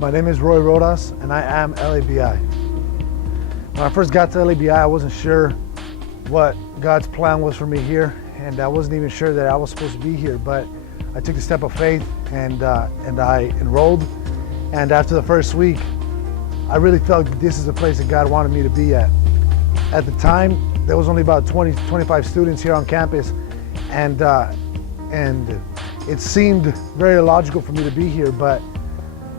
My name is Rodas, and I am LABI. When I first got to LABI, I wasn't sure what God's plan was for me here, and I wasn't even sure that I was supposed to be here, but I took the step of faith and I enrolled. And after the first week, I really felt this is the place that God wanted me to be at. At the time, there was only about 25 students here on campus, and it seemed very illogical for me to be here, but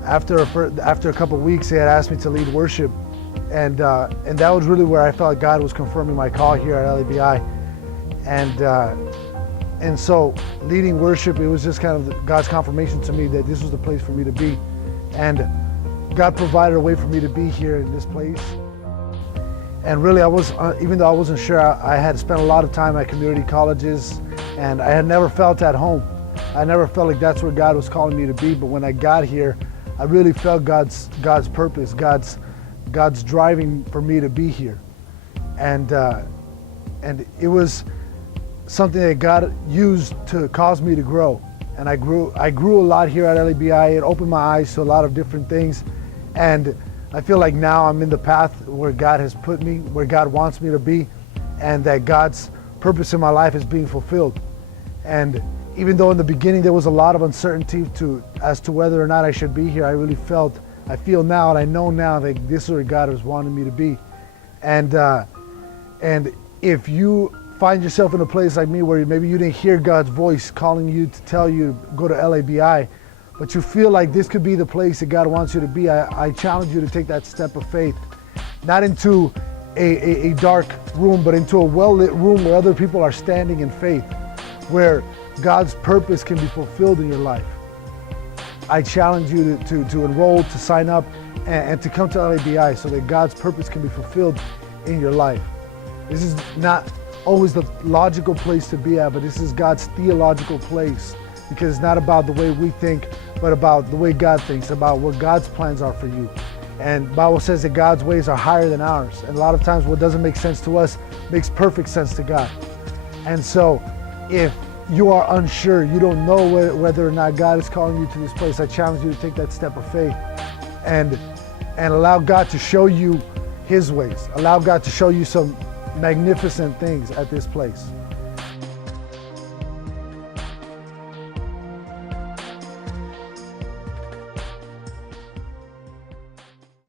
after a couple of weeks, they had asked me to lead worship, and that was really where I felt God was confirming my call here at LABI. And so leading worship, it was just kind of God's confirmation to me that this was the place for me to be. And God provided a way for me to be here in this place. And really, even though I wasn't sure, I had spent a lot of time at community colleges, and I had never felt at home. I never felt like that's where God was calling me to be. But when I got here, I really felt God's purpose, God's driving for me to be here. And it was something that God used to cause me to grow. And I grew a lot here at LABI. It opened my eyes to a lot of different things. And I feel like now I'm in the path where God has put me, where God wants me to be, and that God's purpose in my life is being fulfilled. And even though in the beginning there was a lot of uncertainty as to whether or not I should be here, I feel now, and I know now that this is where God has wanted me to be. And if you find yourself in a place like me where maybe you didn't hear God's voice calling you to tell you to go to LABI, but you feel like this could be the place that God wants you to be, I challenge you to take that step of faith, not into a dark room, but into a well-lit room where other people are standing in faith, where God's purpose can be fulfilled in your life. I challenge you to enroll, to sign up, and to come to LABI so that God's purpose can be fulfilled in your life. This is not always the logical place to be at, but this is God's theological place, because it's not about the way we think, but about the way God thinks, about what God's plans are for you. And the Bible says that God's ways are higher than ours. And a lot of times what doesn't make sense to us makes perfect sense to God. And so if you are unsure, you don't know whether or not God is calling you to this place, I challenge you to take that step of faith and allow God to show you His ways. Allow God to show you some magnificent things at this place.